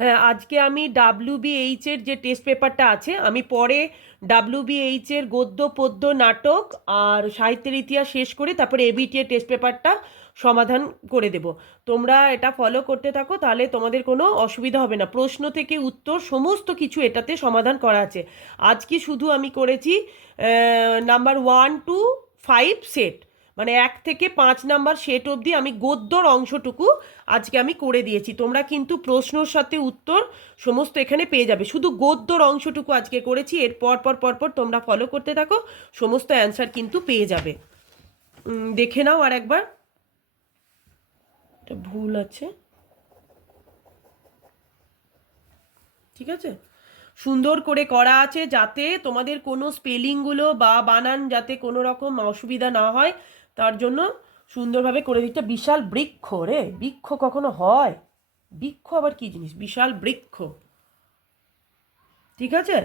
হ্যাঁ, আজকে আমি WBH এর যে টেস্ট পেপারটা আছে, আমি পরে WBH এর গদ্য পদ্য নাটক আর সাহিত্যের ইতিহাস শেষ করে তারপরে ABT এর টেস্ট পেপারটা সমাধান করে দেব। তোমরা এটা ফলো করতে থাকো, তাহলে তোমাদের কোনো অসুবিধা হবে না। প্রশ্ন থেকে উত্তর সমস্ত কিছু এটাতে সমাধান করা আছে। আজকে শুধু আমি করেছি নাম্বার 1 to 5 সেট, মানে 1 থেকে 5 নাম্বার সেট অবধি আমি গদ্যর অংশটুকু আজকে আমি করে দিয়েছি। তোমরা কিন্তু প্রশ্নর সাথে উত্তর সমস্ত এখানে পেয়ে যাবে, শুধু গদ্যর অংশটুকু আজকে করেছি। এর পর পর তোমরা ফলো করতে থাকো, সমস্ত অ্যান্সার কিন্তু পেয়ে যাবে। দেখে নাও আর একবার, এটা ভুল আছে, ঠিক আছে। সুন্দর করে করা আছে যাতে তোমাদের কোনো স্পেলিংগুলো বা বানান যাতে কোনো রকম অসুবিধা না হয়, তার জন্য সুন্দরভাবে করে দিচ্ছে। বিশাল বৃক্ষ রে, বৃক্ষ কখনো হয়? বৃক্ষ আবার কি জিনিস? বিশাল বৃক্ষ, ঠিক আছে।